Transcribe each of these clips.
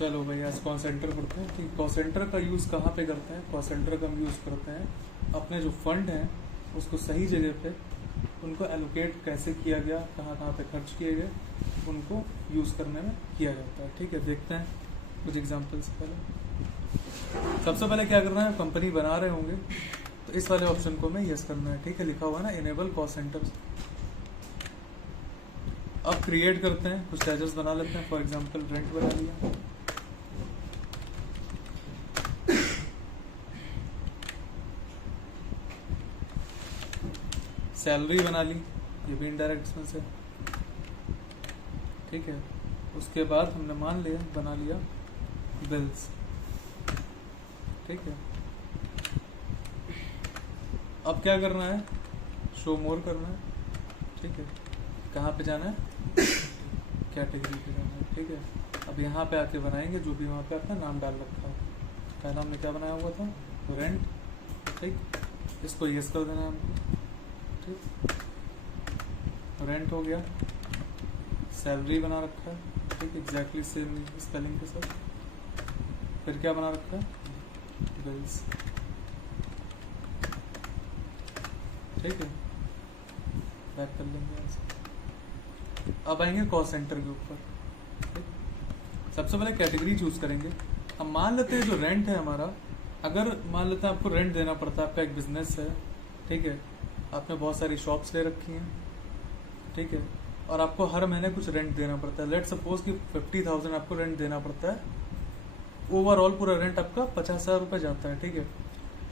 चलो भाई आज कॉस्ट सेंटर पढ़ते हैं कि कॉस्ट सेंटर का यूज़ कहाँ पे करते हैं। कॉस्ट सेंटर का हम यूज़ करते हैं अपने जो फंड हैं उसको सही जगह पे उनको एलोकेट कैसे किया गया, कहाँ कहाँ पे खर्च किए गए, उनको यूज़ करने में किया जाता है। ठीक है, देखते हैं कुछ एग्जांपल से पहले। सबसे पहले क्या करना है, कंपनी बना रहे होंगे तो इस वाले ऑप्शन को हमें यस करना है। ठीक है, लिखा हुआ ना इनेबल कॉस्ट सेंटर्स। अब क्रिएट करते हैं, कुछ चार्जेस बना लेते हैं। फॉर एग्जांपल रेंट बना लिया, सैलरी बना ली, ये भी इनडायरेक्ट एक्सपेंस है। ठीक है, उसके बाद हमने मान लिया बना लिया बिल्स। ठीक है, अब क्या करना है, शो मोर करना है। ठीक है, कहाँ पे जाना है, कैटेगरी पे जाना है। ठीक है, अब यहाँ पे आके बनाएंगे जो भी वहाँ पे आपका नाम डाल रखा है। पहला हमने क्या बनाया हुआ था, रेंट। ठीक, इसको यस कर देना है हमको। ठीक, रेंट हो गया, सैलरी बना रखा है। ठीक, एग्जैक्टली सेम स्पेलिंग के साथ। फिर क्या बना रखा है, बिल्स। ठीक है, बैक कर लेंगे ऐसे। अब आएंगे कॉस्ट सेंटर के ऊपर। सबसे पहले कैटेगरी चूज करेंगे। अब मान लेते हैं जो रेंट है हमारा, अगर मान लेते हैं आपको रेंट देना पड़ता है, आपका एक बिजनेस है। ठीक है, आपने बहुत सारी शॉप्स ले रखी हैं। ठीक है, और आपको हर महीने कुछ रेंट देना पड़ता है। लेट सपोज कि 50,000 आपको रेंट देना पड़ता है। ओवरऑल पूरा रेंट आपका 50,000 रुपये जाता है। ठीक है,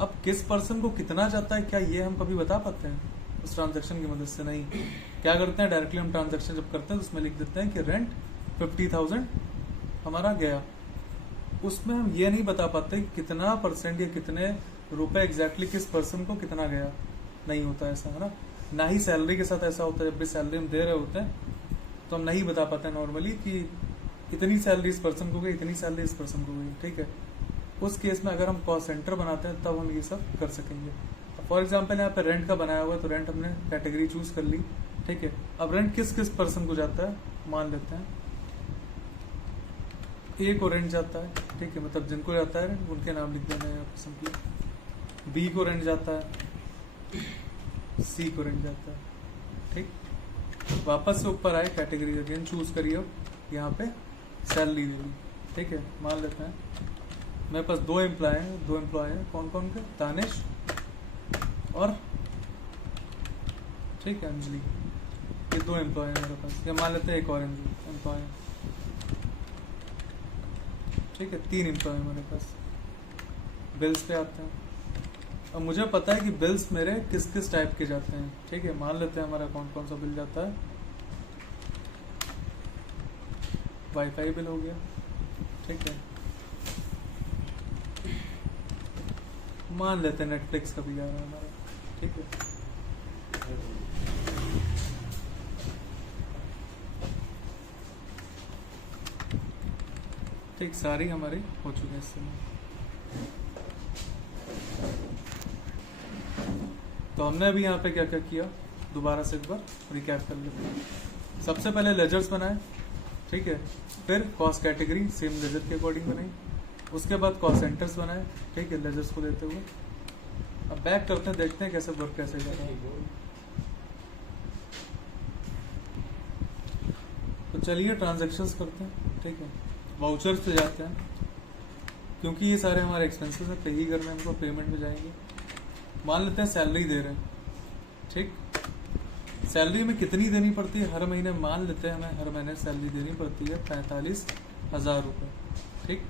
अब किस पर्सन को कितना जाता है, क्या ये हम कभी बता पाते हैं उस ट्रांजैक्शन की मदद से? नहीं। क्या करते हैं, डायरेक्टली हम ट्रांजैक्शन जब करते हैं तो उसमें लिख देते हैं कि रेंट 50,000 हमारा गया। उसमें हम ये नहीं बता पाते कि कितना परसेंट या कितने रुपए एग्जैक्टली किस पर्सन को कितना गया। नहीं होता ऐसा, है ना। ना ही सैलरी के साथ ऐसा होता है। जब भी सैलरी हम दे रहे होते हैं तो हम नहीं बता पाते नॉर्मली कि इतनी सैलरी इस पर्सन को गई, इतनी सैलरी इस पर्सन को गई। ठीक है, उस केस में अगर हम कॉस्ट सेंटर बनाते हैं तब हम ये सब कर सकेंगे। फॉर एग्जाम्पल यहाँ पे रेंट का बनाया हुआ है तो रेंट हमने कैटेगरी चूज कर ली। ठीक है, अब रेंट किस किस पर्सन को जाता है, मान लेते हैं ए को रेंट जाता है। ठीक है, मतलब जिनको जाता है रेंट उनके नाम लिख देना है यहाँ पे सिंपली। बी को रेंट जाता है, सी को रेंट जाता है। ठीक, वापस से ऊपर आए, कैटेगरी अगेन चूज करिए। अब यहाँ पे सैलरी दे दी। ठीक है, मान लेते हैं मेरे पास दो एम्प्लॉय हैं। कौन कौन के, दानिश और ठीक है अंजलि। ये दो एम्प्लॉय हैं मेरे पास। या मान लेते हैं एक और एम्प्लॉय। ठीक है, 3 एम्प्लॉय मेरे पास। बिल्स पे आते हैं। अब मुझे पता है कि बिल्स मेरे किस किस टाइप के जाते हैं। ठीक है, मान लेते हैं हमारा कौन कौन सा बिल जाता है। वाईफाई बिल हो गया। ठीक है, मान लेते हैं नेटफ्लिक्स का भी जा रहा है हमारा। ठीक है, ठीक, सारी हमारी हो चुकी है इस समय। तो हमने अभी यहाँ पे क्या क्या किया, दोबारा से एक बार रिकैप कर लेते हैं। सबसे पहले लेजर्स बनाए। ठीक है, फिर कॉस्ट कैटेगरी सेम लेजर के अकॉर्डिंग बनाई। उसके बाद कॉस्ट सेंटर्स बनाए। ठीक है, लेजर्स को देते हुए। अब बैक करते हैं, देखते हैं कैसे वर्क कैसे कर रहा है। तो चलिए ट्रांजैक्शंस करते हैं। ठीक है, वाउचर्स पे जाते हैं क्योंकि ये सारे हमारे एक्सपेंसेस हैं, पे ही करने हमको, पेमेंट में जाएंगे। मान लेते हैं सैलरी दे रहे हैं। ठीक, सैलरी में कितनी देनी पड़ती है हर महीने, मान लेते हैं हमें हर महीने सैलरी देनी पड़ती है 45,000 रुपये। ठीक,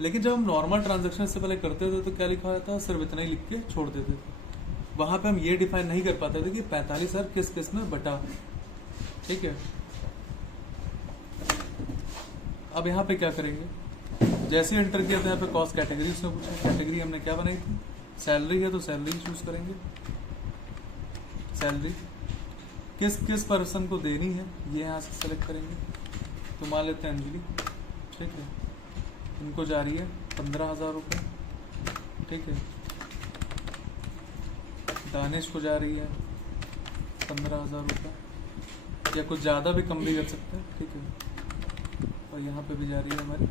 लेकिन जब हम नॉर्मल ट्रांजैक्शन से पहले करते थे तो क्या लिखा होता था, सिर्फ इतना ही लिख के छोड़ देते थे। वहां पे हम ये डिफाइन नहीं कर पाते थे कि 45,000 किस किस में बटा। ठीक है, अब यहाँ पे क्या करेंगे, जैसे एंटर किया था यहाँ पे कॉस्ट कैटेगरी, उसने पूछा कैटेगरी हमने क्या बनाई थी, सैलरी है तो सैलरी चूज करेंगे। सैलरी किस किस पर्सन को देनी है ये यहाँ से सेलेक्ट करेंगे। तो मान लेते हैं अंजलि। ठीक है, इनको जा रही है 15,000 रुपये। ठीक है, दानिश को जा रही है 15,000 रुपये, या कुछ ज़्यादा भी कम भी कर सकते हैं। ठीक है, और यहाँ पे भी जा रही है हमारी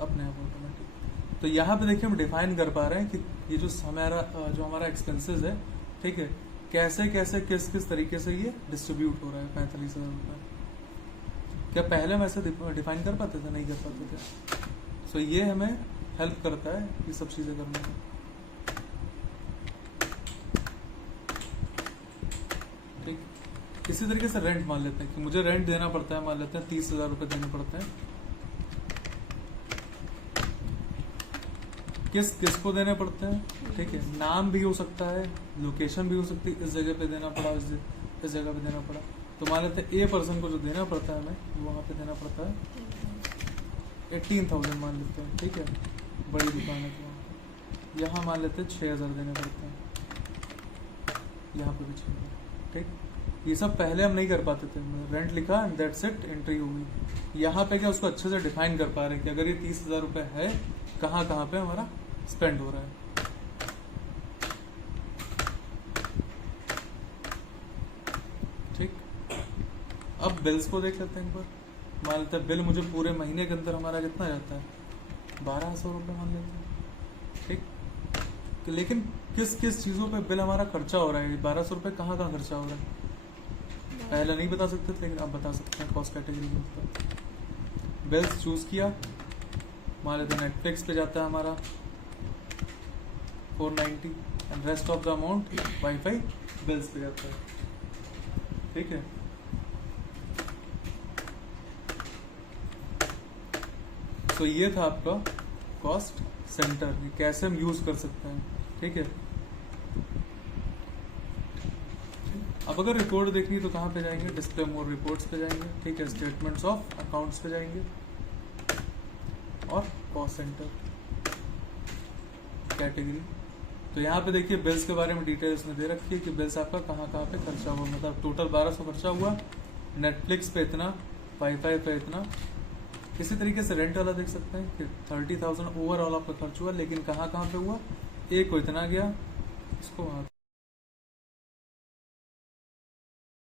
अपने आप ऑटोमेटिक। तो यहाँ पे देखिए हम डिफाइन कर पा रहे हैं कि ये जो हमारा एक्सपेंसेस है, ठीक है, कैसे कैसे किस किस तरीके से ये डिस्ट्रीब्यूट हो रहा है 45,000 रुपये। क्या पहले हम ऐसे डिफाइन कर पाते थे? नहीं कर पाते थे। सो ये हमें हेल्प करता है ये सब चीज़ें करने में। ठीक, इसी तरीके से रेंट मान लेते हैं कि मुझे रेंट देना पड़ता है, मान लेते हैं 30,000 रुपये देने पड़ते हैं। किसको देने पड़ते हैं? ठीक है, नाम भी हो सकता है, लोकेशन भी हो सकती है, इस जगह पे देना पड़ा, इस जगह पे देना पड़ा। तो मान लेते हैं ए पर्सन को जो देना पड़ता है हमें, वहाँ पे देना पड़ता है 18,000 मान लेते हैं। ठीक है, बड़ी दुकान है तो वहाँ पे। यहाँ मान लेते हैं 6,000 देने पड़ते हैं, यहाँ पे भी 6,000। ठीक, ये सब पहले हम नहीं कर पाते थे। रेंट लिखा एंड दैट्स इट, एंट्री हो गई। यहाँ पे क्या उसको अच्छे से डिफाइन कर पा रहे हैं कि अगर ये 30,000 रुपये है, कहाँ कहाँ पे हमारा स्पेंड हो रहा है। ठीक, अब बिल्स को देख लेते हैं एक बार। मान लेते हैं बिल मुझे पूरे महीने के अंदर हमारा कितना जाता है, 1,200 रुपये मान लेते हैं। ठीक, लेकिन किस किस चीज़ों पे बिल हमारा खर्चा हो रहा है, 1,200 रुपये कहाँ कहाँ खर्चा हो रहा है पहले नहीं बता सकते थे, लेकिन अब बता सकते हैं। कॉस्ट कैटेगरी के ऊपर बिल्स चूज किया, मान लेते हैं नेटफ्लिक्स पे जाता है हमारा 490 and rest of the amount wifi bills पे जाता है। ठीक है, तो ये था आपका कॉस्ट सेंटर, कैसे हम यूज कर सकते हैं। ठीक है, अब अगर रिपोर्ट देखनी तो कहाँ पे जाएंगे? डिस्प्ले मोर रिपोर्ट्स पे जाएंगे। ठीक है, स्टेटमेंट्स ऑफ अकाउंट्स पे जाएंगे और कॉस्ट सेंटर कैटेगरी। तो यहाँ पे देखिए बिल्स के बारे में डिटेल्स में दे रखी है कि बिल्स आपका कहाँ कहाँ पे खर्चा हुआ, मतलब टोटल 1,200 खर्चा हुआ, नेटफ्लिक्स पे इतना, वाईफाई पे इतना। इसी तरीके से रेंट वाला देख सकते हैं कि 30,000 ओवरऑल आपका खर्च हुआ, लेकिन कहाँ कहाँ पे हुआ, एक को इतना गया, इसको